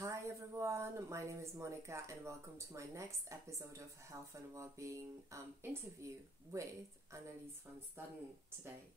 Hi everyone, my name is Monica and welcome to my next episode of Health and Wellbeing interview with Annelize van Staden today.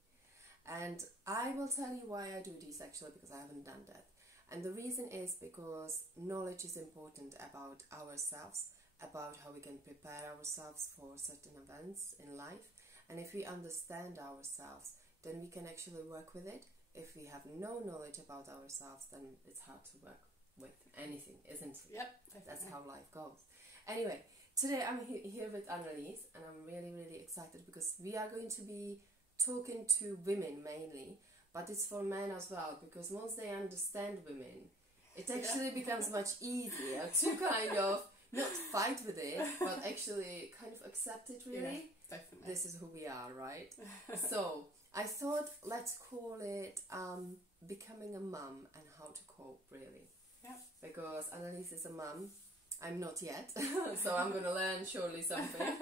And I will tell you why I do this actually, because I haven't done that. And the reason is because knowledge is important about ourselves, about how we can prepare ourselves for certain events in life. And if we understand ourselves, then we can actually work with it. If we have no knowledge about ourselves, then it's hard to work with anything, isn't it? Yep, definitely. That's how life goes. Anyway, today I'm here with Annelize, and I'm really excited because we are going to be talking to women mainly, but it's for men as well, because once they understand women, it actually becomes much easier to kind of not fight with it, but actually kind of accept it, really. Yeah, definitely. This is who we are, right? So I thought, let's call it becoming a mum and how to cope, really. Yeah. Because Annelize is a mum. I'm not yet, so I'm going to learn surely something.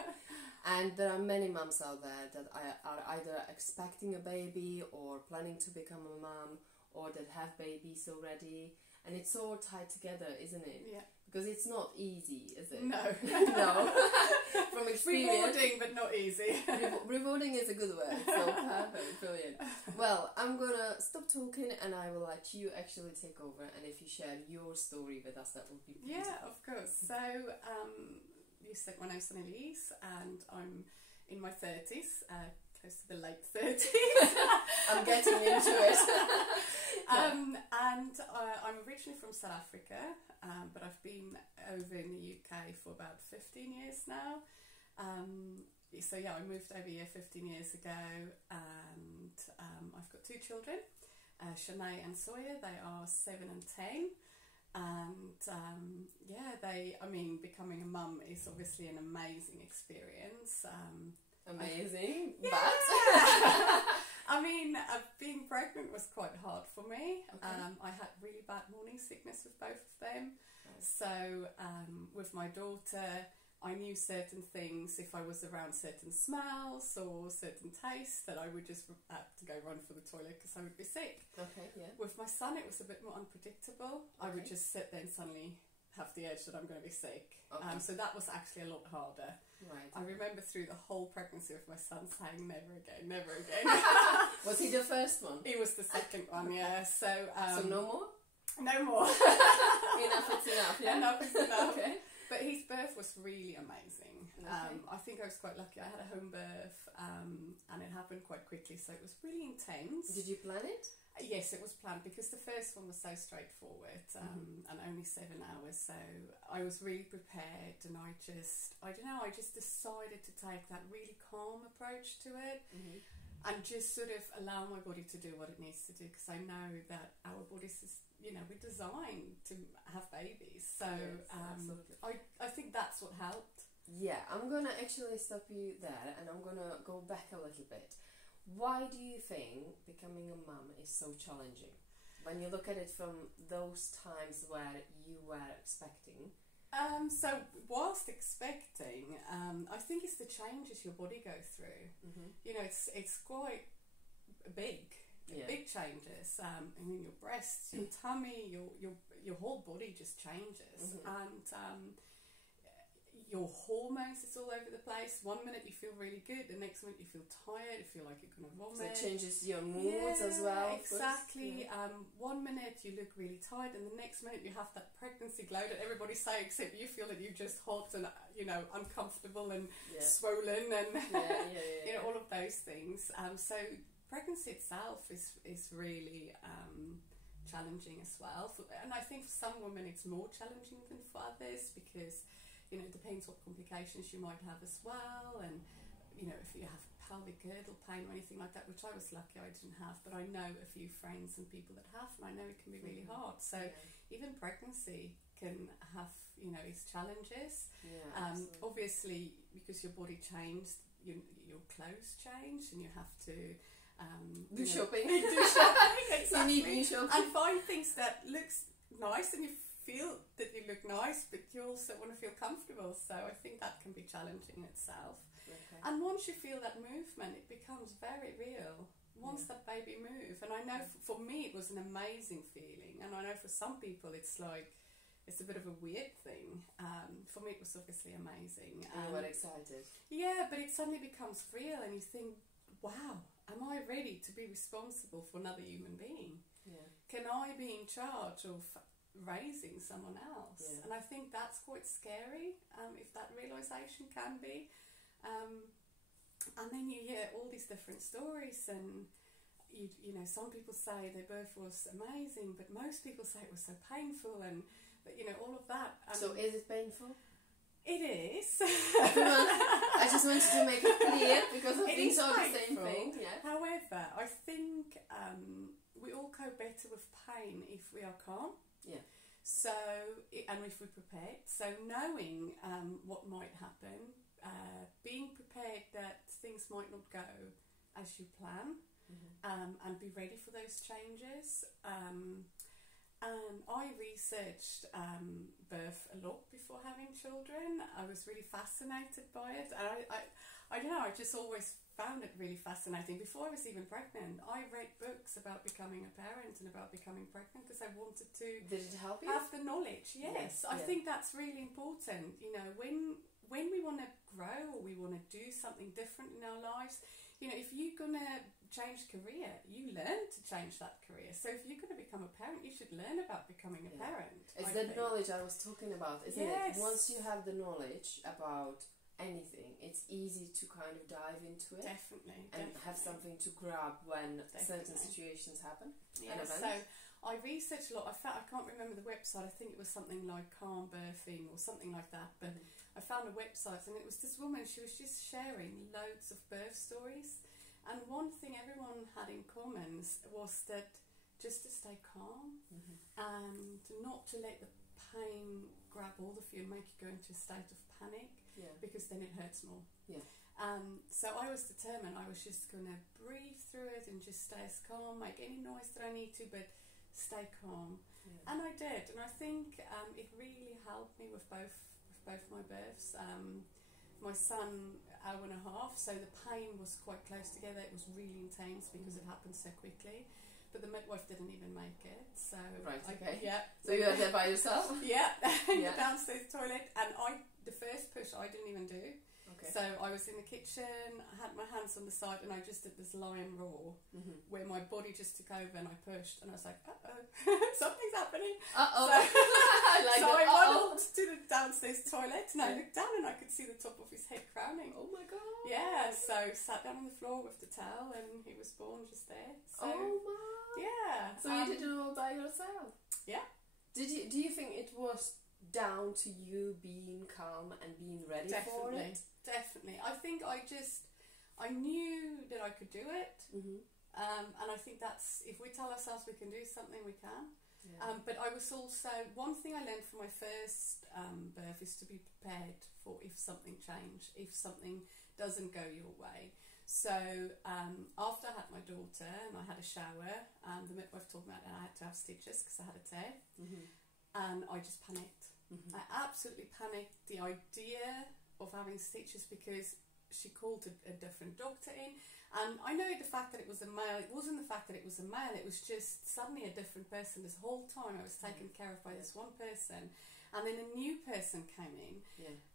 And there are many mums out there that are either expecting a baby or planning to become a mum, or that have babies already. And it's all tied together, isn't it? Yeah. Because it's not easy, is it? No. No. From experience. Rewarding, but not easy. Rewarding is a good word, so perfect, brilliant. Well, I'm gonna stop talking and I will let you actually take over, and if you share your story with us, that would be beautiful. Yeah, of course. So, you said my name's Annelize and I'm in my 30s, close to the late 30s. I'm getting into it. And I'm originally from South Africa, but I've been over in the UK for about 15 years now. So yeah, I moved over here 15 years ago, and I've got two children, Shanae and Sawyer. They are 7 and 10, and becoming a mum is obviously an amazing experience. Amazing, yeah. but I mean, being pregnant was quite hard for me. Okay. I had really bad morning sickness with both of them. Right. So with my daughter, I knew certain things, if I was around certain smells or certain tastes, that I would just have to go run for the toilet because I would be sick. Okay, yeah. With my son, it was a bit more unpredictable. Okay. I would just sit there and suddenly have the urge that I'm going to be sick. Okay. So that was actually a lot harder. Right. I remember through the whole pregnancy with my son saying, never again, never again. Was he the first one? He was the second one, yeah. So no more? No more. Enough is enough, yeah? Enough is enough. Okay. But his birth was really amazing. Okay. I think I was quite lucky. I had a home birth, and it happened quite quickly, so it was really intense. Did you plan it? Yes, it was planned because the first one was so straightforward, and only 7 hours. So I was really prepared, and I just decided to take that really calm approach to it, and just sort of allow my body to do what it needs to do, because I know that our bodies is, we're designed to have babies. So yes, I think that's what helped. Yeah, I'm gonna actually stop you there, and I'm gonna go back a little bit. Why do you think becoming a mum is so challenging? When you look at it from those times where you were expecting. So whilst expecting, I think it's the changes your body goes through. It's quite big. Yeah. Big changes. I mean, your breasts, your tummy, your whole body just changes, and your hormones is all over the place. One minute you feel really good, the next minute you feel tired, you feel like you're going to vomit. So it changes your moods as well. Exactly. Yeah. 1 minute you look really tired, and the next minute you have that pregnancy glow that everybody's saying, except you feel that you're just hot and uncomfortable and swollen and all of those things. So pregnancy itself is really challenging as well, and I think for some women it's more challenging than for others, because it depends what complications you might have as well, and if you have pelvic girdle pain or anything like that, which I was lucky I didn't have, but I know a few friends and people that have, and I know it can be really hard. So even pregnancy can have its challenges. Obviously, because your body changed, your clothes changed, and you have to do shopping. Do shopping, exactly. You need new shopping. And find things that looks nice, and you feel that you look nice, but you also want to feel comfortable. So I think that can be challenging itself. Okay. And once you feel that movement, it becomes very real. Once that baby moves, and I know for me it was an amazing feeling, and I know for some people it's like it's a bit of a weird thing. For me, it was obviously amazing. You were excited. Yeah, but it suddenly becomes real, and you think, wow, am I ready to be responsible for another human being? Yeah. Can I be in charge of raising someone else? Yeah. And I think that's quite scary, if that realisation can be. And then you hear all these different stories, and you know, some people say their birth was amazing, but most people say it was so painful, and but you know, all of that. So is it painful? It is. I just wanted to make it clear, because I think so the same thing. Yeah. However, I think we all cope better with pain if we are calm. Yeah. So, and if we're prepared. So knowing what might happen, being prepared that things might not go as you plan, and be ready for those changes. And I researched birth a lot before having children. I was really fascinated by it, and I don't know, I just always found it really fascinating. Before I was even pregnant, I read books about becoming a parent and about becoming pregnant because I wanted to. Did it help you? Have the knowledge, yes. I think that's really important. You know, when we want to grow or we want to do something different in our lives, you know, if you're going to change career, you learn to change that career. So if you're going to become a parent, you should learn about becoming a parent. It's the knowledge I was talking about, isn't it? Once you have the knowledge about anything, it's easy to kind of dive into it. Definitely. And have something to grab when certain situations happen. Yeah, so I researched a lot. I can't remember the website. I think it was something like Calm Birthing or something like that. But I found a website, and it was this woman. She was just sharing loads of birth stories. And one thing everyone had in common was that just to stay calm and not to let the pain grab hold of you and make you go into a state of panic, because then it hurts more. Yeah. So I was determined. I was just going to breathe through it and just stay as calm, make any noise that I need to, but stay calm. Yeah. And I did, and I think it really helped me with both my births. My son, hour and a half, so the pain was quite close together. It was really intense because it happened so quickly. But the midwife didn't even make it. So right, okay. Yeah. So you were there by yourself? Yeah, in the downstairs toilet. And the first push I didn't even do. Okay. So I was in the kitchen, I had my hands on the side, and I just did this lion roar, where my body just took over, and I pushed, and I was like, uh-oh, something's happening. Uh-oh. So I waddled to the downstairs toilet, and I looked down, and I could see the top of his head crowning. Oh my God. Yeah, so sat down on the floor with the towel, and he was born just there. So, oh my. Yeah. So you did it all by yourself? Yeah. Do you think it was down to you being calm and being ready for it? Definitely. I think I knew that I could do it. And I think that's, if we tell ourselves we can do something, we can. Yeah. But I was also, one thing I learned from my first birth is to be prepared for if something changed, if something doesn't go your way. So after I had my daughter and I had a shower, the midwife told me that I had to have stitches because I had a tear. And I just panicked. I absolutely panicked. The idea of having stitches, because she called a different doctor in, and I know the fact that it was a male, it wasn't the fact that it was a male, it was just suddenly a different person. This whole time I was taken care of by this one person, and then a new person came in,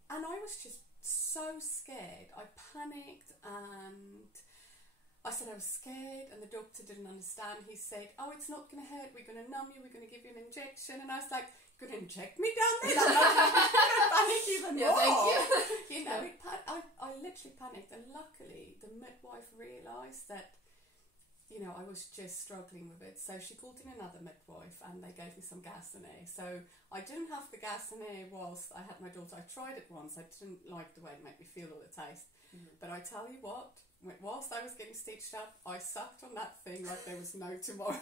and I was just so scared. I panicked, and I said I was scared, and the doctor didn't understand. He said, oh, it's not going to hurt, we're going to numb you, we're going to give you an injection. And I was like, you're going to inject me down there? I'm going to panic even more. Thank you. You know, I literally panicked, and luckily the midwife realised that, you know, I was just struggling with it. So she called in another midwife, and they gave me some gas and air. So I didn't have the gas and air whilst I had my daughter. I tried it once. I didn't like the way it made me feel or the taste. But I tell you what, whilst I was getting stitched up, I sucked on that thing like there was no tomorrow.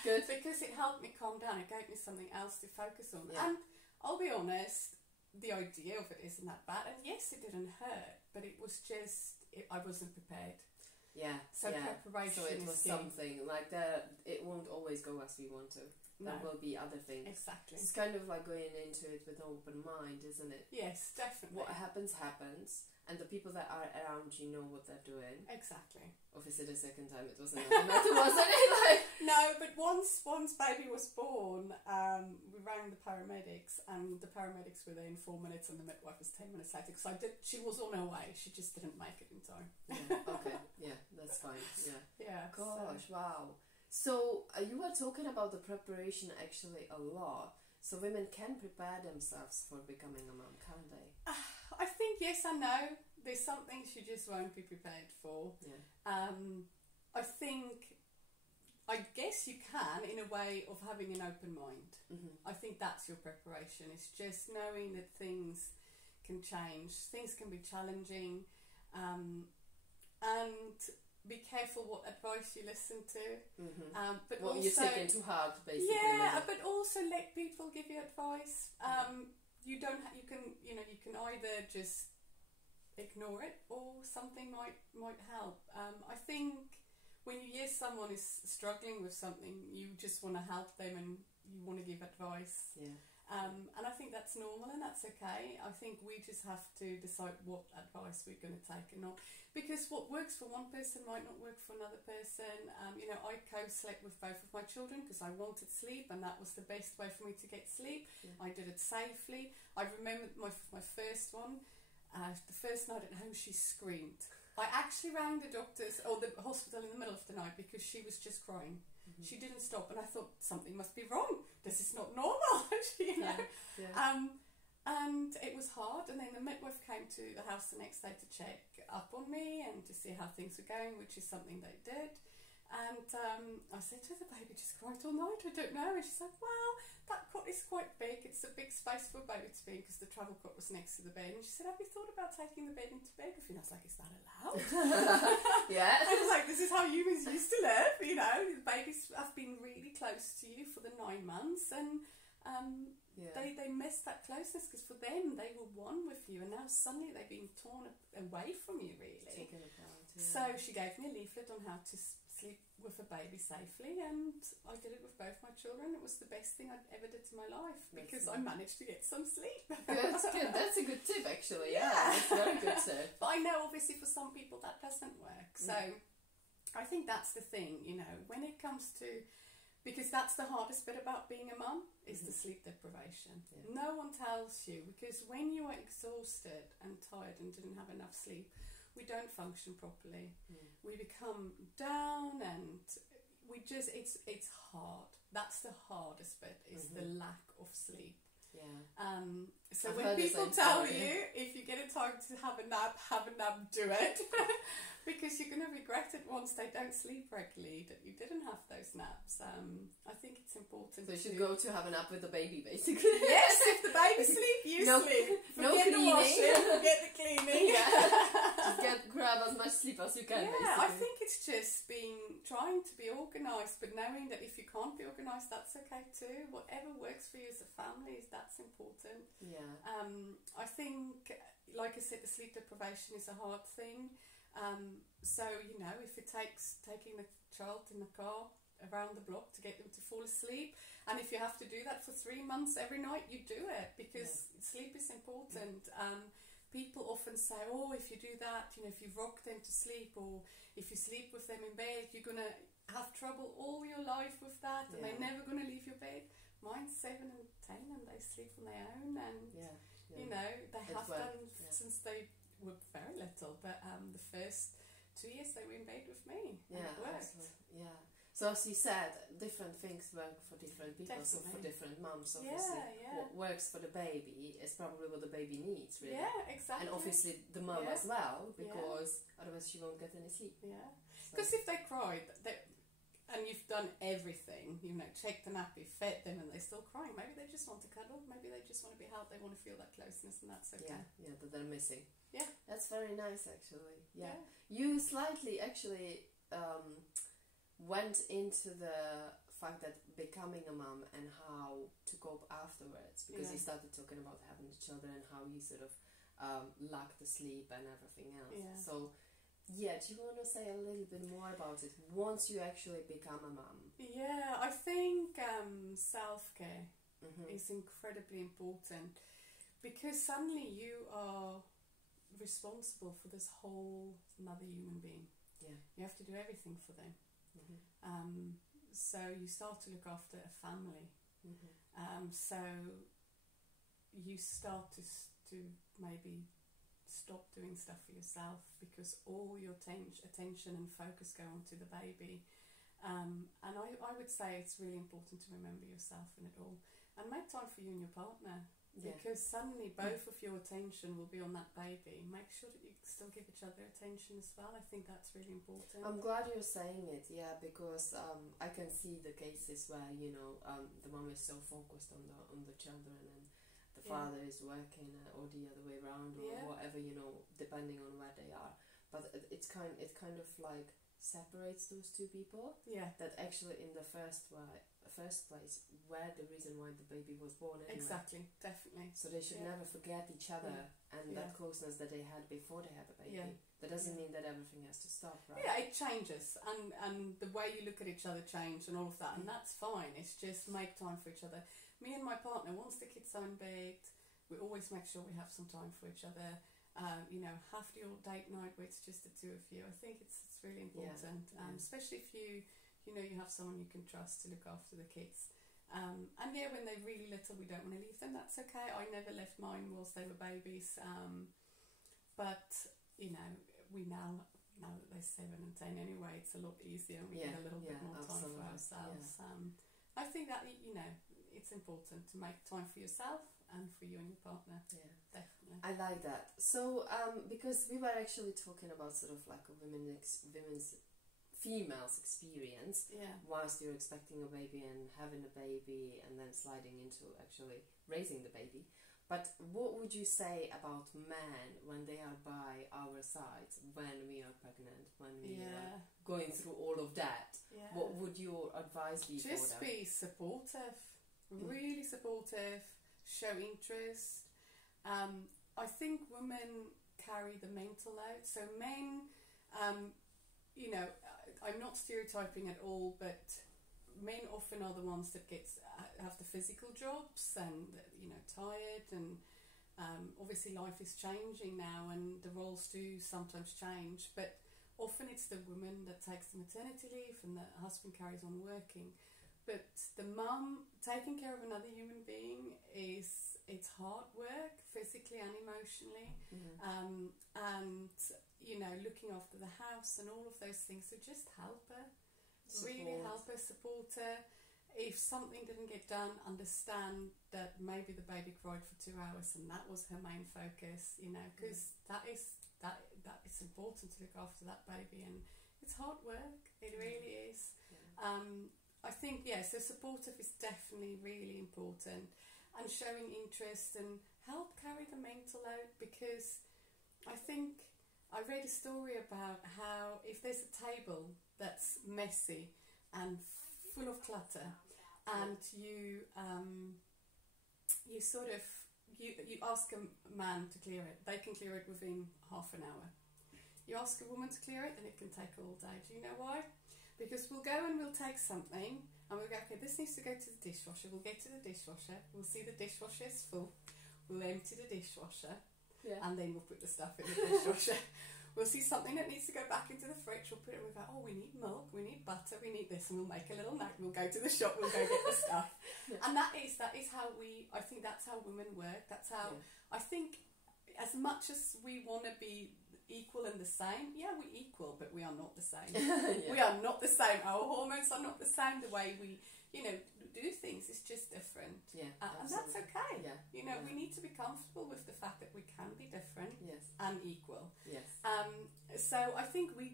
Good. Because it helped me calm down. It gave me something else to focus on. Yeah. And I'll be honest, the idea of it isn't that bad. And yes, it didn't hurt, but it was just, I wasn't prepared. Yeah. So preparation. So it was something like that. It won't always go as we want to. There will be other things. Exactly. It's kind of like going into it with an open mind, isn't it? Yes, definitely. What happens, and the people that are around you know what they're doing. Exactly. Obviously, the second time it wasn't nothing matter, wasn't it? Like... No, but once baby was born, we rang the paramedics, and the paramedics were there in 4 minutes, and the midwife was 10 minutes later, because she was on her way. She just didn't make it in time. Yeah, okay, yeah, that's fine. Yeah. Yeah. Gosh, wow. So you were talking about the preparation actually a lot. So women can prepare themselves for becoming a mum, can't they? I think yes and no. There's some things you just won't be prepared for. Yeah. I guess you can, in a way of having an open mind. Mm-hmm. I think that's your preparation. It's just knowing that things can change, things can be challenging, and be careful what advice you listen to. Mm-hmm. But what also, you're taking to heart, basically. Yeah, but also let people give you advice. You don't. You can either just ignore it, or something might help. I think when you hear someone is struggling with something, you just want to help them and you want to give advice. Yeah. And I think that's normal and that's okay. I think we just have to decide what advice we're going to take and not. Because what works for one person might not work for another person. I co-slept with both of my children because I wanted sleep, and that was the best way for me to get sleep. Yeah. I did it safely. I remember my first one, the first night at home, she screamed. I actually rang the doctors or the hospital in the middle of the night because she was just crying. Mm-hmm. She didn't stop, and I thought something must be wrong. This is not normal, Yeah. And it was hard. And then the midwife came to the house the next day to check up on me and to see how things were going, which is something they did. And I said to her, the baby just cried all night. I don't know. And she said, well, that cot is quite big. It's a big space for a baby to be in because the travel cot was next to the bed. And she said, have you thought about taking the bed into bed with you? And I was like, is that allowed? Yeah. I was like, this is how humans used to live. The babies have been really close to you for the 9 months. And they missed that closeness because for them, they were one with you. And now suddenly they're being torn away from you, really. Taken apart, yeah. So she gave me a leaflet on how to sleep with a baby safely, and I did it with both my children. It was the best thing I'd ever did to my life because I managed to get some sleep. Good. That's a good tip, actually. Yeah, that's a very good tip. But I know obviously for some people that doesn't work. So I think that's the thing, when it comes to, because that's the hardest bit about being a mum is the sleep deprivation. Yeah. No one tells you, because when you are exhausted and tired and didn't have enough sleep, we don't function properly. We become down, and it's hard. That's the hardest bit, is the lack of sleep. Yeah. So when people tell you, if you get a time to have a nap, do it. Because you're going to regret it once they don't sleep regularly, that you didn't have those naps. I think it's important. So you should go to have a nap with the baby, basically. Yes, if the baby sleep, you sleep. Forget the washing, forget the cleaning. Just grab as much sleep as you can, basically. I think it's just trying to be organised, but knowing that if you can't be organised, that's okay too. Whatever works for you as a family, that's important. Yeah. I think, like I said, the sleep deprivation is a hard thing. So, if it takes taking the child in the car around the block to get them to fall asleep, and if you have to do that for 3 months every night, you do it, because sleep is important. People often say, if you do that, if you rock them to sleep, or if you sleep with them in bed, you're going to have trouble all your life with that, and they're never going to leave your bed. Mine's 7 and 10, and they sleep on their own, and they have done since they were very little, but the first 2 years they were in bed with me, and it worked. Yeah. So as you said, different things work for different people. Definitely. So for different mums, obviously, what works for the baby is probably what the baby needs, really. Yeah, exactly. And obviously the mum as well, because otherwise she won't get any sleep. Yeah. Because if they cry, and you've done everything, checked the nappy, fed them, and they're still crying, maybe they just want to cuddle, maybe they just want to be held, they want to feel that closeness, and that's okay. Yeah, that they're missing. Yeah. That's very nice, actually. Yeah. You slightly, actually, went into the fact that becoming a mum and how to cope afterwards, because you started talking about having children and how you sort of lack the sleep and everything else. Yeah. So Yeah, do you want to say a little bit more about it once you actually become a mum? Yeah, I think self-care is incredibly important, because suddenly you are responsible for this whole another human being. Yeah. You have to do everything for them. So you start to look after a family. So you start to maybe stop doing stuff for yourself, because all your attention and focus go onto the baby. And I would say it's really important to remember yourself in it all, and make time for you and your partner. Yeah. Because suddenly both of your attention will be on that baby. Make sure that you still give each other attention as well. I think that's really important. I'm glad you're saying it, yeah, because I can see the cases where, you know, the mom is so focused on the children, and the father is working, or the other way around, or whatever, you know, depending on where they are. But it kind of like separates those two people. Yeah. That actually in the first place were the reason why the baby was born anyway. Exactly, definitely. So they should never forget each other and that closeness that they had before they had the baby. Yeah. That doesn't mean that everything has to stop, right? Yeah, it changes, and the way you look at each other change and all of that, and that's fine. It's just make time for each other. Me and my partner, once the kids are unbaked, we always make sure we have some time for each other. You know, have your date night where it's just the two of you. I think it's really important, especially if you know you have someone you can trust to look after the kids. And when they're really little, we don't want to leave them. That's okay. I never left mine whilst they were babies. But you know, we now that they're 7 and 10 anyway, it's a lot easier, and we get a little bit more time for ourselves. I think that, you know, it's important to make time for yourself and for you and your partner. Yeah, definitely. I like that. So, because we were actually talking about sort of like a female's experience whilst you're expecting a baby and having a baby and then sliding into actually raising the baby. But what would you say about men when they are by our sides, when we are pregnant, when we are going through all of that? Yeah. What would your advice be for them? Just be supportive, really supportive, show interest. I think women carry the mental load. So men, you know, I'm not stereotyping at all, but men often are the ones that have the physical jobs and, you know, tired, and obviously life is changing now and the roles do sometimes change, but often it's the woman that takes the maternity leave and the husband carries on working. But the mum taking care of another human being it's hard work, physically and emotionally, and you know, looking after the house and all of those things. So just help her. Really help her, support her. If something didn't get done, understand that maybe the baby cried for 2 hours and that was her main focus, you know, because that is important to look after that baby, and it's hard work. It really is. I think, so supportive is definitely really important, and showing interest and help carry the mental load, because I think I read a story about how if there's a table that's messy and full of clutter, and you ask a man to clear it, they can clear it within half an hour. You ask a woman to clear it and it can take all day. Do you know why? Because we'll go and we'll take something and we'll go, okay, this needs to go to the dishwasher. We'll get to the dishwasher, we'll see the dishwasher is full, we'll empty the dishwasher, and then we'll put the stuff in the dishwasher. We'll see something that needs to go back into the fridge, we'll put it, we'll go, oh, we need milk, we need butter, we need this, and we'll make a little note, we'll go to the shop, we'll go get the stuff. And that is how I think that's how women work. That's how, I think, as much as we want to be equal and the same, we're equal, but we are not the same. We are not the same. Our hormones are not the same. The way we, you know, do things is just different. And that's okay. You know, we need to be comfortable with the fact that we can be different and equal. So I think we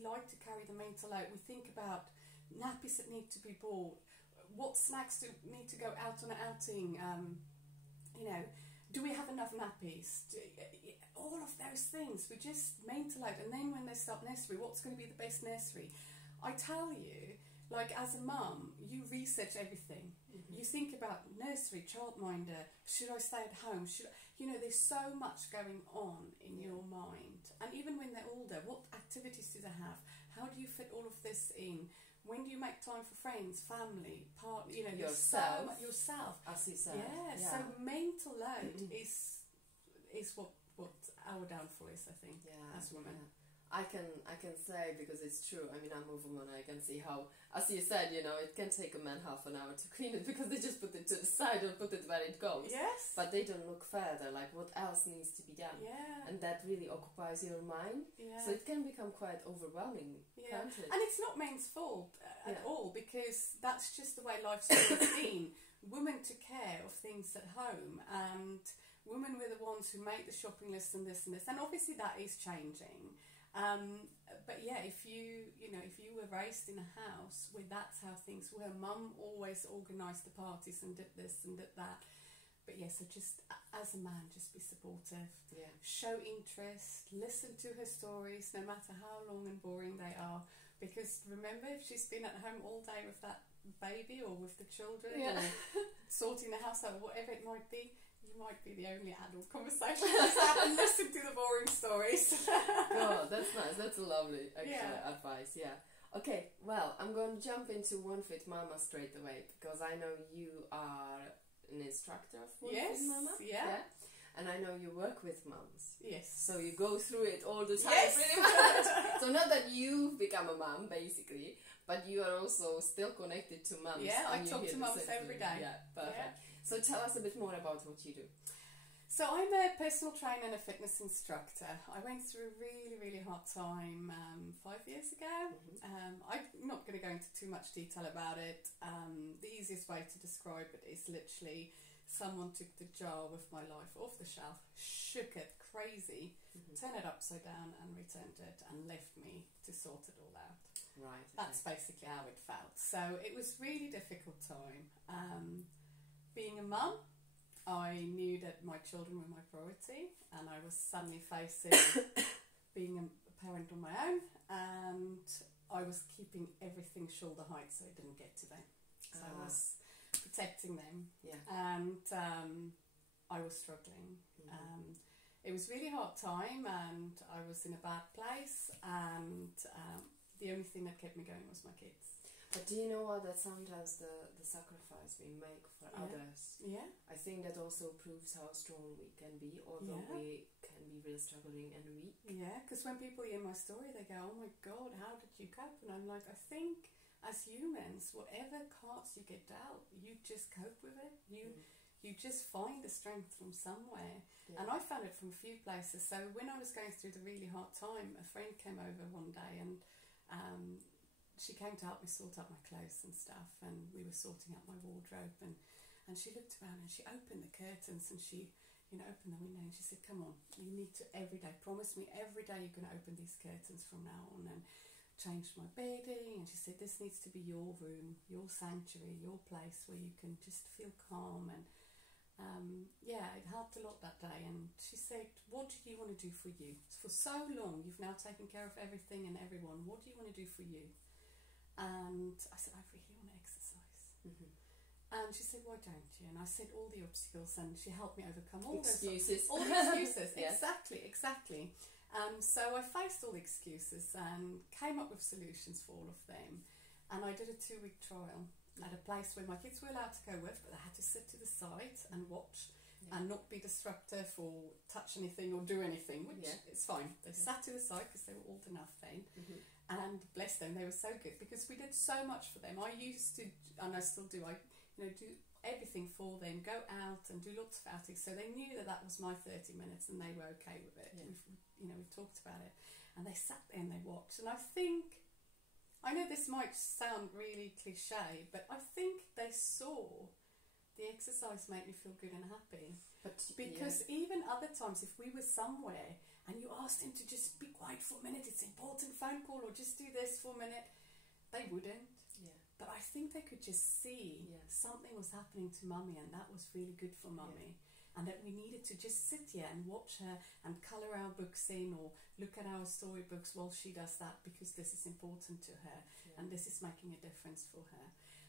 like to carry the mental load. We think about nappies that need to be bought, what snacks need to go out on an outing, you know, do we have enough nappies? All of those things, we just mental load. And then when they start nursery, what's going to be the best nursery? I tell you, like as a mum, you research everything. You think about nursery, childminder, should I stay at home? There's so much going on in your mind. And even when they're older, what activities do they have? How do you fit all of this in? When do you make time for friends, family, yourself? As you said. Yeah. So mental load is what our downfall is, I think, as women. Yeah. I can say, because it's true, I mean, I'm a woman, I can see how, as you said, it can take a man half an hour to clean it, because they just put it to the side or put it where it goes. Yes. But they don't look further, like what else needs to be done. Yeah. And that really occupies your mind. Yeah. So it can become quite overwhelming, can't it? And it's not men's fault at all, because that's just the way life's always been. Women took care of things at home, and women were the ones who made the shopping list and this and this. And obviously that is changing. But yeah, if you were raised in a house where that's how things were, mum always organised the parties and did this and did that. But yeah, so just as a man, just be supportive, show interest, listen to her stories, no matter how long and boring they are. Because remember, if she's been at home all day with that baby or with the children or sorting the house out, whatever it might be, you might be the only adult conversation she's had and listen to the boring stories. Oh, that's nice. That's a lovely advice. Yeah. Okay, well, I'm going to jump into One Fit Mama straight away, because I know you are an instructor of One Fit Mama. Yeah. And I know you work with mums. Yes. So you go through it all the time, pretty much. So not that you've become a mum, basically, but you are also still connected to mums. Yeah, I talk to mums every day. Yeah, perfect. Yeah. So tell us a bit more about what you do. So I'm a personal trainer and a fitness instructor. I went through a really, really hard time 5 years ago. I'm not going to go into too much detail about it. The easiest way to describe it is literally someone took the jar with my life off the shelf, shook it crazy, turned it upside down and returned it and left me to sort it all out. Right. Okay. That's basically how it felt. So it was a really difficult time. Being a mum, I knew that my children were my priority, and I was suddenly facing being a parent on my own, and I was keeping everything shoulder height so it didn't get to them. So I was protecting them, and I was struggling. It was a really hard time, and I was in a bad place, and the only thing that kept me going was my kids. But do you know what, that sometimes the sacrifice we make for others, I think that also proves how strong we can be, although we can be really struggling and weak. Yeah, because when people hear my story, they go, oh my God, how did you cope? And I'm like, I think as humans, whatever cards you get dealt, you just cope with it. You just find the strength from somewhere. Yeah. And I found it from a few places. So when I was going through the really hard time, a friend came over one day, and she came to help me sort out my clothes and stuff, and we were sorting out my wardrobe, and she looked around and she opened the curtains and she opened the window and she said, come on, you need to every day, promise me every day you're going to open these curtains from now on, and changed my bedding, and she said, this needs to be your room, your sanctuary, your place where you can just feel calm. And it helped a lot that day. And she said, what do you want to do for you? For so long you've now taken care of everything and everyone, what do you want to do for you? And I said, I really want to exercise. And she said, why don't you? And I said all the obstacles, and she helped me overcome all excuses. All the excuses. Yes. Exactly. So I faced all the excuses and came up with solutions for all of them. And I did a 2-week trial at a place where my kids were allowed to go with, but they had to sit to the side and watch and not be disruptive or touch anything or do anything, which is fine. They sat to the side because they were old enough then. And bless them, they were so good because we did so much for them. I used to, and I still do, do everything for them, go out and do lots of outings. So they knew that was my 30 minutes and they were okay with it. Yeah. We talked about it. And they sat there and they watched. And I know this might sound really cliche, but I think they saw the exercise made me feel good and happy. But because even other times, if we were somewhere and you asked them to just be quiet for a minute, it's an important phone call, or just do this for a minute, they wouldn't. Yeah. But I think they could just see something was happening to mummy, and that was really good for mummy. and that we needed to just sit here and watch her and colour our books in or look at our storybooks while she does that, because this is important to her and this is making a difference for her.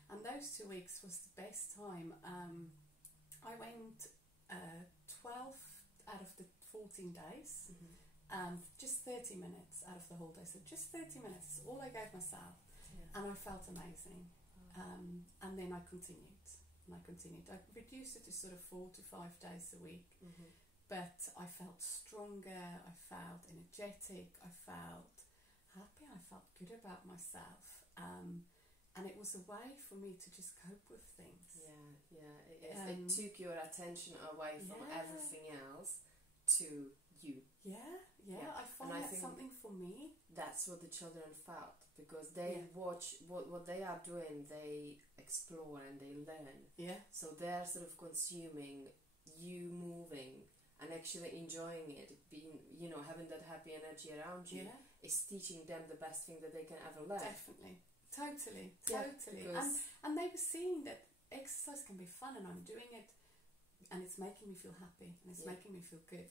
And those 2 weeks was the best time. I went 12 out of the 14 days, just 30 minutes out of the whole day. So just 30 minutes is all I gave myself, and I felt amazing. And then I continued. I reduced it to sort of 4 to 5 days a week, but I felt stronger, I felt energetic, I felt happy, I felt good about myself, and it was a way for me to just cope with things. It took your attention away from everything else to you. I find that's something for me. That's what the children felt, because they watch what they are doing, they explore and they learn. So they're sort of consuming you moving and actually enjoying it, being, you know, having that happy energy around you is teaching them the best thing that they can ever learn. Definitely. Totally. And they were seeing that exercise can be fun, and I'm doing it and it's making me feel happy and it's making me feel good.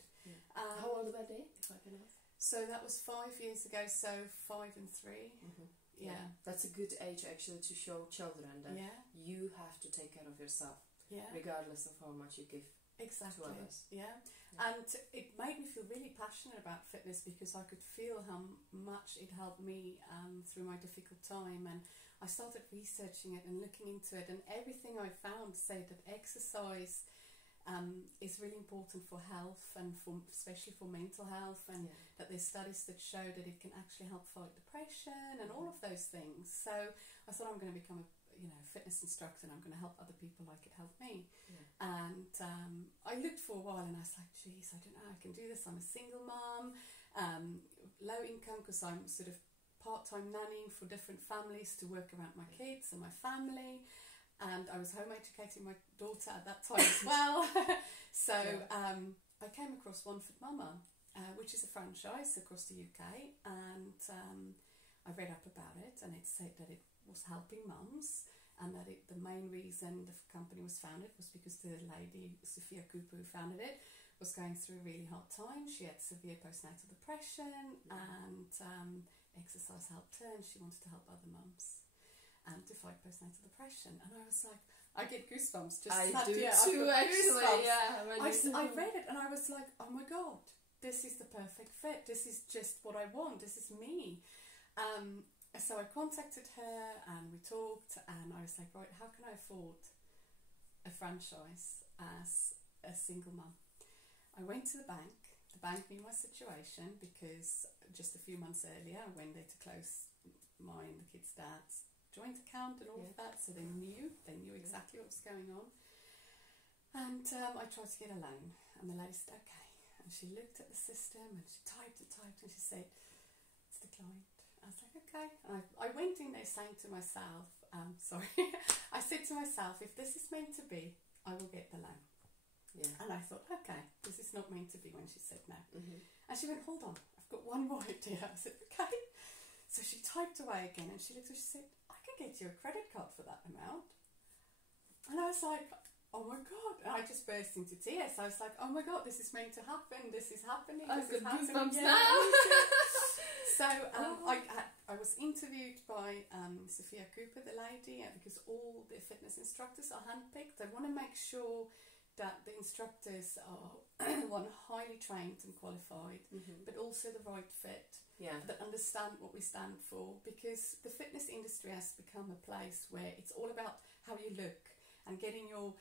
How old were they, if I can ask? So that was 5 years ago, so 5 and 3. That's a good age actually to show children that you have to take care of yourself, regardless of how much you give to others. And it made me feel really passionate about fitness, because I could feel how much it helped me through my difficult time, and I started researching it and looking into it, and everything I found said that exercise is really important for health, and especially for mental health, and that there's studies that show that it can actually help fight depression and all of those things. So I thought, I'm going to become a fitness instructor, and I'm going to help other people like it helped me. And I looked for a while, and I was like, geez, I don't know, I can do this. I'm a single mum, low income, because I'm sort of part-time nannying for different families to work around my kids and my family. And I was home educating my daughter at that time as well. So I came across One Foot Mama, which is a franchise across the UK, and I read up about it, and it said that it was helping mums, and that the main reason the company was founded was because the lady, Sophia Cooper, who founded it, was going through a really hard time. She had severe postnatal depression, and exercise helped her, and she wanted to help other mums to fight postnatal depression. And I was like, I get goosebumps just I do too, actually. I read it, and I was like, oh my god, this is the perfect fit. This is just what I want. This is me. So I contacted her, and we talked, and I was like, right, how can I afford a franchise as a single mum? I went to the bank. The bank knew my situation, because just a few months earlier I went there to close my and the kids' dad's joint account and all of that, so they knew exactly what was going on. And I tried to get a loan, and the lady said, okay. And she looked at the system, and she typed, and she said, it's declined. I was like, okay. And I went in there saying to myself, I said to myself, if this is meant to be, I will get the loan. And I thought, okay, this is not meant to be, when she said no. And she went, hold on, I've got one more idea. I said, okay. So she typed away again, and she looked and she said, I can get you a credit card for that amount. And I was like, oh my god. And I just burst into tears. I was like, oh my god, this is meant to happen. This is happening. I've this got is goosebumps happening. now. So I was interviewed by Sophia Cooper, the lady, because all the fitness instructors are handpicked. They want to make sure that the instructors are one, highly trained and qualified, but also the right fit. That understand what we stand for, because the fitness industry has become a place where it's all about how you look and getting your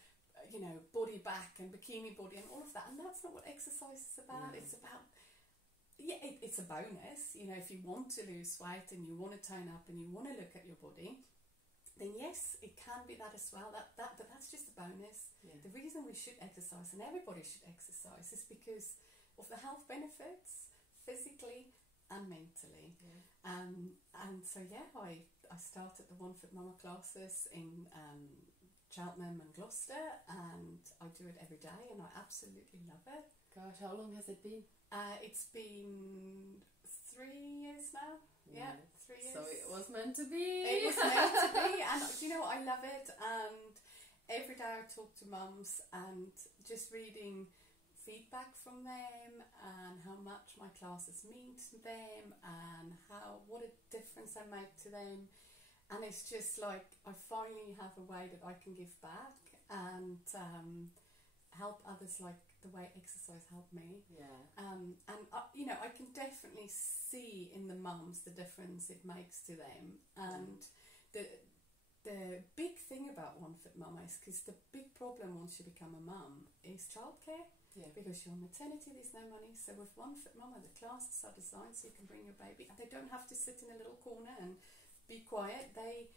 body back and bikini body and all of that, and that's not what exercise is about. It's about it's a bonus, if you want to lose weight and you want to tone up and you want to look at your body, then yes, it can be that as well, but that's just a bonus. The reason we should exercise, and everybody should exercise, is because of the health benefits, physically and mentally. And so I started the One Foot Mama classes in Cheltenham and Gloucester, and I do it every day, and I absolutely love it. Gosh, how long has it been? It's been 3 years now. 3 years. So it was meant to be. It was meant to be, and do you know what? I love it, and every every day I talk to mums, and just reading feedback from them and how much my classes mean to them and what a difference they make to them. And it's just like I finally have a way that I can give back and help others, like the way exercise helped me. And I can definitely see in the mums the difference it makes to them. And the big thing about One Fit Mama is because the big problem once you become a mum is childcare. Because you're on maternity, there's no money. So with One Fit Mama, the classes are designed so you can bring your baby, and they don't have to sit in a little corner and be quiet. They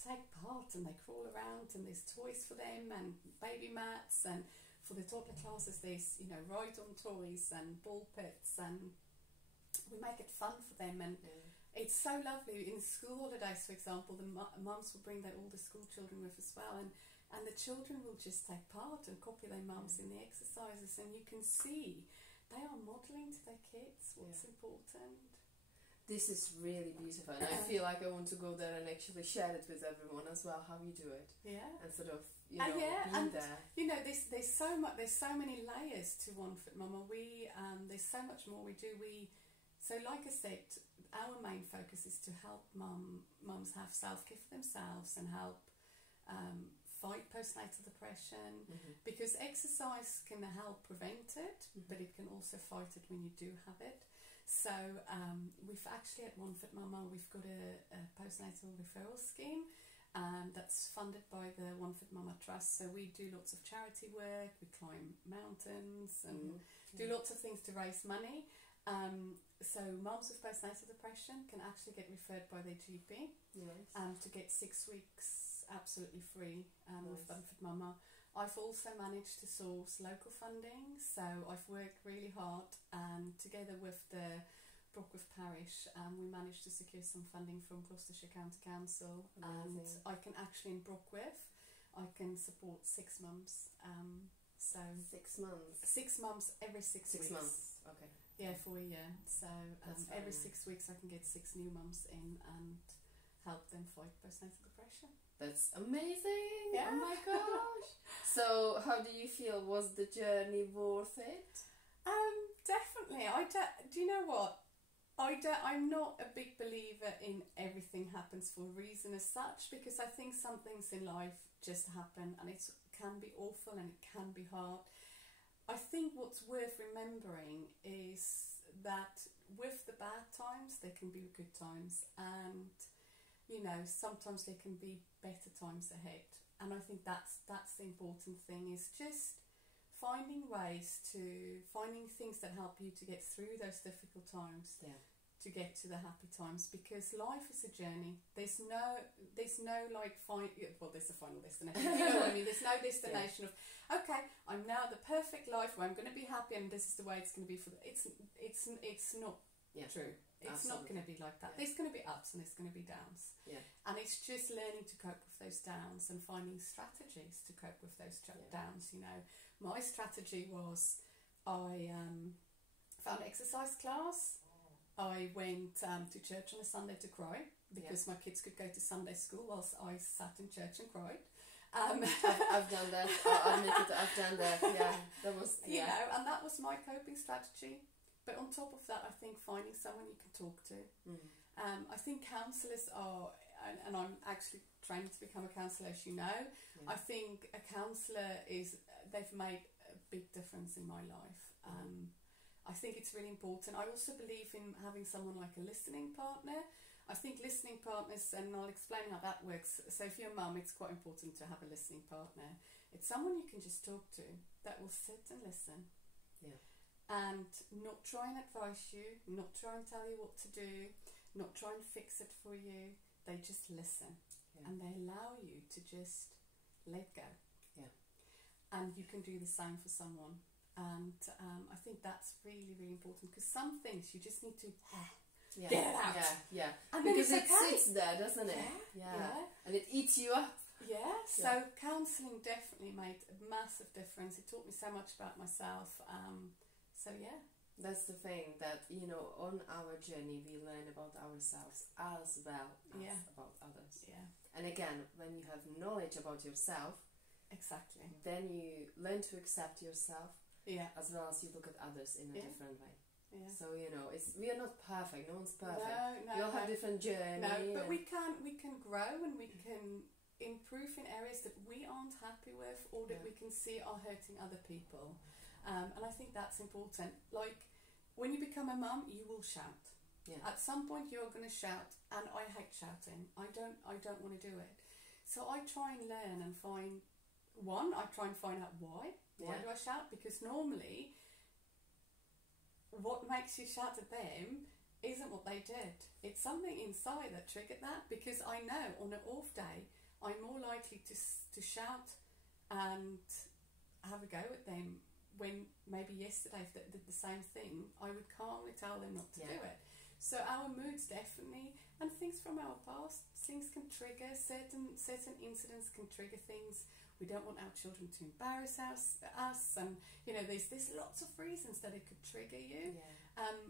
take part and they crawl around, and there's toys for them and baby mats, and for the toddler classes there's ride on toys and ball pits, and we make it fun for them. And it's so lovely. In school holidays, for example, the mums will bring all the school children with as well, and the children will just take part and copy their mums in the exercises, and you can see they are modelling to their kids what's important. This is really beautiful, and I feel like I want to go there and actually share it with everyone as well, how you do it. And sort of, be and there. There's so much. There's so many layers to One Fit Mama. There's so much more we do. So like I said, our main focus is to help mums have self-care for themselves and help fight postnatal depression, because exercise can help prevent it, but it can also fight it when you do have it. So we've actually at One Fit Mama, we've got a postnatal referral scheme that's funded by the One Fit Mama Trust. So we do lots of charity work, we climb mountains and do lots of things to raise money. So mums with postnatal depression can actually get referred by their GP to get 6 weeks absolutely free with One Fit Mama. I've also managed to source local funding, so I've worked really hard, and together with the Brockworth Parish, we managed to secure some funding from Gloucestershire County Council. And I can actually, in Brockworth, I can support 6 mums. So 6 months? 6 mums every 6 weeks. 6 months, okay. Yeah, for a year. So every 6 weeks I can get 6 new mums in and help them fight postnatal depression. That's amazing! Oh my gosh! So how do you feel? Was the journey worth it? Definitely. Do you know what? I'm not a big believer in everything happens for a reason as such, because I think some things in life just happen, and it can be awful and it can be hard. I think what's worth remembering is that with the bad times there can be good times, and sometimes there can be better times ahead. And I think that's the important thing, is just finding things that help you to get through those difficult times, to get to the happy times, because life is a journey. There's no there's a final destination. You know what I mean? There's no destination of, okay, I'm now the perfect life where I'm going to be happy and this is the way it's going to be for it's not true. It's not going to be like that. There's going to be ups and there's going to be downs. And it's just learning to cope with those downs and finding strategies to cope with those downs. My strategy was, I found exercise class. I went to church on a Sunday to cry, because my kids could go to Sunday school whilst I sat in church and cried. I've done that. I'll admit it, I've done that. That was and that was my coping strategy. But on top of that, I think finding someone you can talk to. I think counsellors are, and I'm actually trained to become a counsellor, as you know. I think a counsellor they've made a big difference in my life. I think it's really important. I also believe in having someone like a listening partner. I think listening partners, and I'll explain how that works. So if you're a mum, it's quite important to have a listening partner. It's someone you can just talk to that will sit and listen. And not try and advise you, not try and tell you what to do, not try and fix it for you. They just listen, and they allow you to just let go. And you can do the same for someone. And I think that's really, really important, because some things you just need to get it out. And because it sits there, doesn't it? And it eats you up. So counselling definitely made a massive difference. It taught me so much about myself. That's the thing, that on our journey we learn about ourselves as well as about others. And again, when you have knowledge about yourself, Exactly. then you learn to accept yourself, as well as you look at others in a different way. Yeah. So we are not perfect. No one's perfect. No, we all have different journeys. No, but we can grow and we can improve in areas that we aren't happy with or that we can see are hurting other people. And I think that's important. Like when you become a mum, you will shout. Yeah. At some point, you're going to shout, and I hate shouting. I don't want to do it. So I try and learn and find. I try and find out why. Why do I shout? Because normally, what makes you shout at them isn't what they did. It's something inside that triggered that. Because I know on an off day, I'm more likely to shout and have a go at them. When maybe yesterday if they did the same thing, I would calmly tell them not to do it. So our moods definitely, and things from our past, things can trigger, certain incidents can trigger things. We don't want our children to embarrass us and there's lots of reasons that it could trigger you.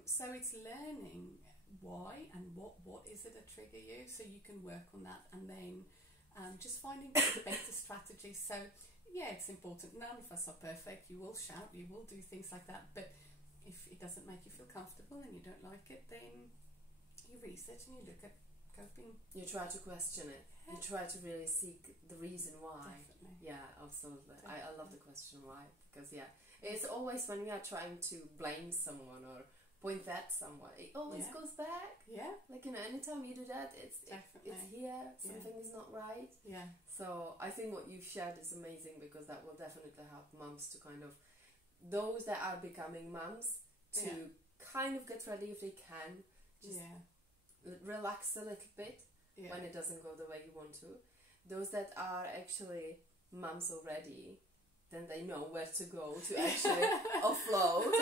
So it's learning why and what is it that trigger you, so you can work on that, and then just finding better strategies. So it's important. None of us are perfect. You will shout, you will do things like that, but if it doesn't make you feel comfortable and you don't like it, then you research and you look at coping. You try to question it. You try to really seek the reason why. Definitely. Yeah, absolutely. I love the question why, because it's always when we are trying to blame someone or point at someone, it always goes back. Yeah. Like, anytime you do that, it's here, something is not right. Yeah. So I think what you've shared is amazing, because that will definitely help mums to kind of, those that are becoming mums, to kind of get ready if they can, just relax a little bit when it doesn't go the way you want to. Those that are actually mums already, then they know where to go to actually offload,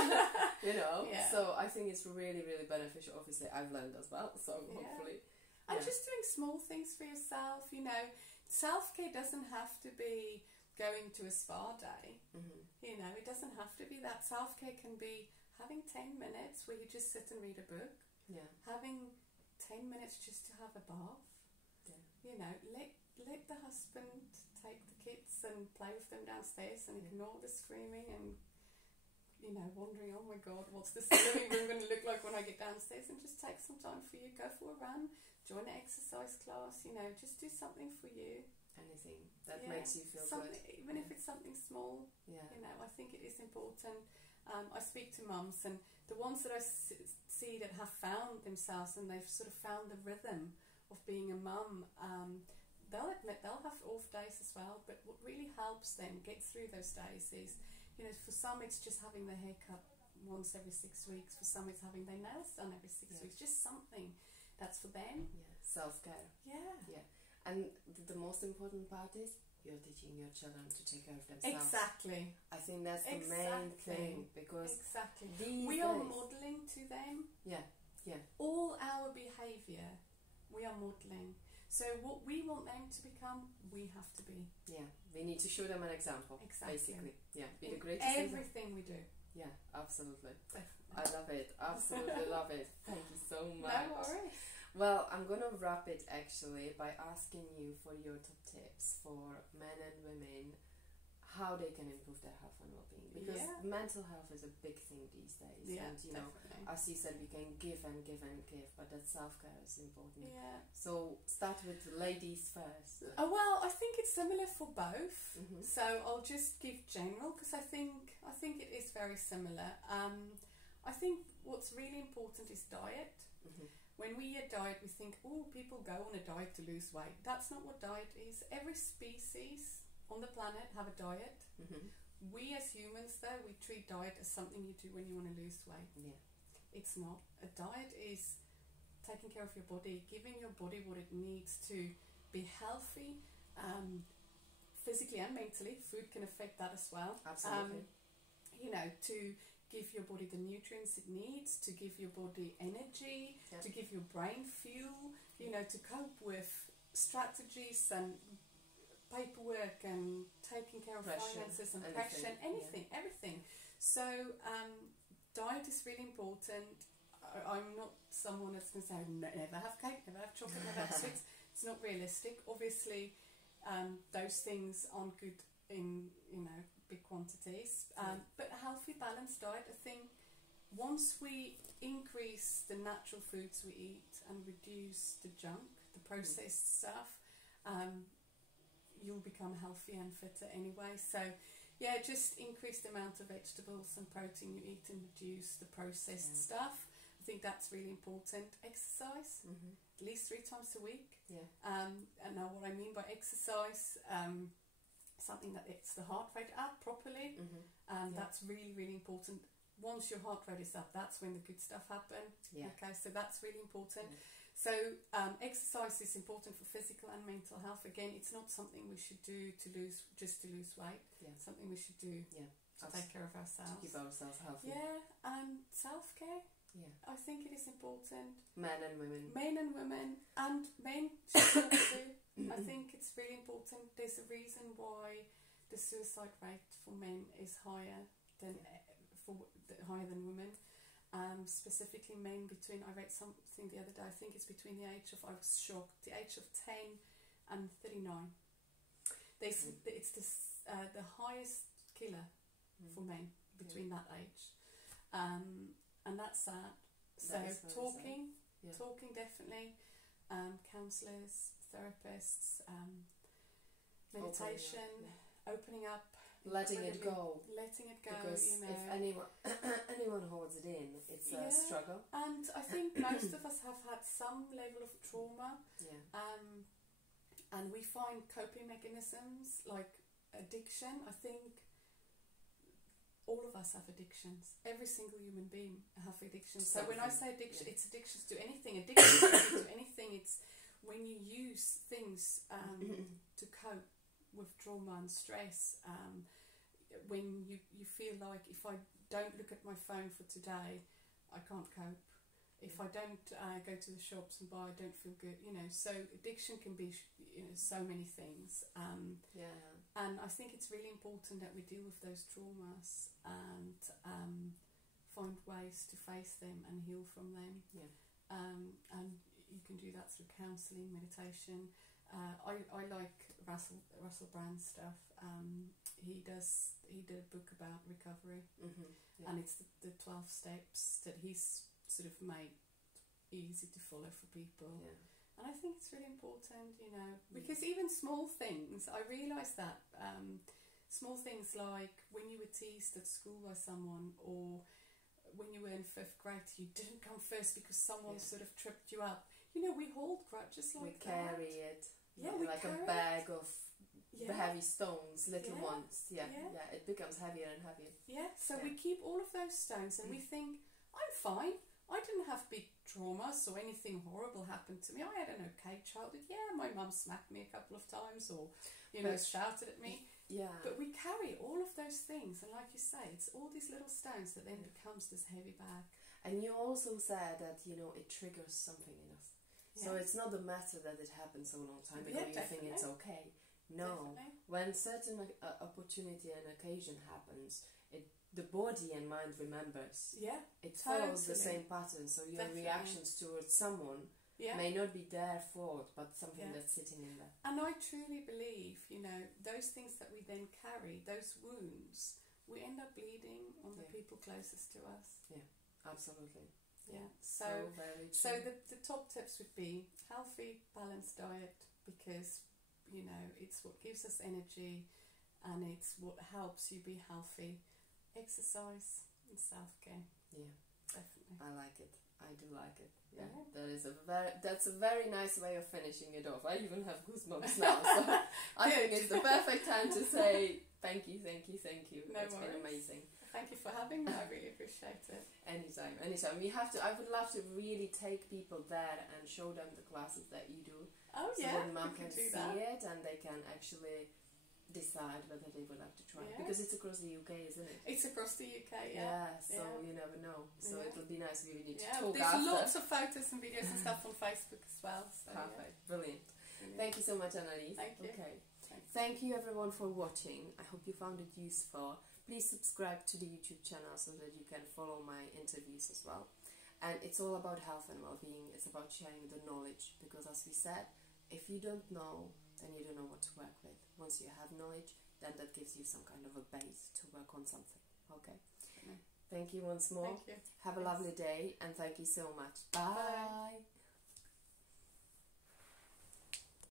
So I think it's really, really beneficial. Obviously, I've learned as well, so hopefully. And just doing small things for yourself, self-care doesn't have to be going to a spa day. It doesn't have to be that. Self-care can be having 10 minutes where you just sit and read a book. Having 10 minutes just to have a bath. Let the husband take the kids and play with them downstairs and ignore the screaming and wondering, oh my god, what's this living room going to look like when I get downstairs, and just take some time for you. Go for a run, join an exercise class, just do something for you. Anything that makes you feel good, even if it's something small. I think it is important. I speak to mums, and the ones that I see that have found themselves and they've sort of found the rhythm of being a mum, they'll admit they'll have off days as well, but what really helps them get through those days is, for some it's just having their hair cut once every 6 weeks, for some it's having their nails done every 6 weeks, just something that's for them. Self-care. And the most important part is you're teaching your children to take care of themselves. Exactly. I think that's the main thing, because we are modelling to them. All our behaviour, we are modelling. So what we want them to become, we have to be. We need to show them an example. Basically. Be the greatest. Everything we do. Absolutely. Definitely. I love it. Absolutely love it. Thank you so much. No worries. Well, I'm going to wrap it actually by asking you for your top tips for men and women, how they can improve their health and well-being, because mental health is a big thing these days, and definitely. As you said, we can give and give and give, but that self-care is important. So start with the ladies first. Well, I think it's similar for both. So I'll just give general, because I think it is very similar. I think what's really important is diet. When we hear diet, we think, oh, people go on a diet to lose weight. That's not what diet is. Every species on the planet have a diet. We as humans, though, we treat diet as something you do when you want to lose weight. It's not. A diet is taking care of your body, giving your body what it needs to be healthy, physically and mentally. Food can affect that as well. Absolutely. To give your body the nutrients it needs, to give your body energy, to give your brain fuel, to cope with strategies and paperwork and taking care of finances and pressure, everything. So diet is really important. I'm not someone that's going to say, never have cake, never have chocolate, never have sweets. It's not realistic. Obviously, those things aren't good in big quantities. But a healthy, balanced diet, I think, once we increase the natural foods we eat and reduce the junk, the processed stuff, you'll become healthier and fitter anyway. So yeah, just increase the amount of vegetables and protein you eat and reduce the processed stuff. I think that's really important. Exercise, at least 3 times a week. And now what I mean by exercise, something that gets the heart rate up properly, that's really, really important. Once your heart rate is up, that's when the good stuff happens. Okay, so that's really important. So exercise is important for physical and mental health. Again, it's not something we should do to lose weight. Something we should do to take care of ourselves, to keep ourselves healthy. And self-care. I think it is important. Men and women, and men should also. I think it's really important. There's a reason why the suicide rate for men is higher than women. Specifically men between, I read something the other day, I think it's between the age of 10 and 39. It's the highest killer for men between that age. And that's sad. So talking definitely, counsellors, therapists, meditation, opening up, letting it go. Because if anyone holds it in, it's a struggle. And I think most of us have had some level of trauma. And we find coping mechanisms like addiction. I think all of us have addictions. Every single human being have addictions. So when I say addiction, it's addictions to anything. Addiction to anything. It's when you use things to cope with trauma and stress. When you feel like, if I don't look at my phone for today, I can't cope. If I don't go to the shops and buy, I don't feel good. So addiction can be so many things. And I think it's really important that we deal with those traumas and find ways to face them and heal from them. And you can do that through counselling, meditation. I like Russell Brand's stuff. He did a book about recovery, and it's the 12 steps that he's sort of made easy to follow for people. And I think it's really important, because even small things, I realised that small things like when you were teased at school by someone, or when you were in 5th grade, you didn't come first because someone sort of tripped you up. We hold grudges like that. We carry it. Like a bag of heavy stones, little ones. It becomes heavier and heavier. So we keep all of those stones and we think, I'm fine. I didn't have big traumas or anything horrible happened to me. I had an okay childhood. My mum smacked me a couple of times or, shouted at me. But we carry all of those things. And like you say, it's all these little stones that then becomes this heavy bag. And you also said that, it triggers something in us. So it's not the matter that it happened so long time ago, you think it's okay. No, when certain opportunity and occasion happens, the body and mind remembers. It follows the same pattern. So your reactions towards someone may not be their fault, but something that's sitting in there. And I truly believe, those things that we then carry, those wounds, we end up bleeding on the people closest to us. Absolutely. So very true. So the top tips would be healthy, balanced diet, because it's what gives us energy and it's what helps you be healthy. Exercise and self-care. Definitely. I like it. I do like it. That's a very nice way of finishing it off. I even have goosebumps now. So I think it's the perfect time to say thank you. No It's worries. been amazing. Thank you for having me. I really appreciate it. Anytime. I would love to really take people there and show them the classes that you do. So that mum can see it and they can actually decide whether they would like to try it. Because it's across the UK, isn't it? It's across the UK, so you never know. So it'll be nice. We need to talk there's after. lots of photos and videos and stuff on Facebook as well. So Perfect. Brilliant. Thank you so much, Annelize. Thank you. Okay. Thank you everyone for watching. I hope you found it useful. Please subscribe to the YouTube channel so that you can follow my interviews as well. And it's all about health and well-being. It's about sharing the knowledge, because as we said, if you don't know, then you don't know what to work with. Once you have knowledge, then that gives you some kind of a base to work on something. Okay. Mm. Thank you once more. Thank you. Have a lovely day, and thank you so much. Bye. Bye.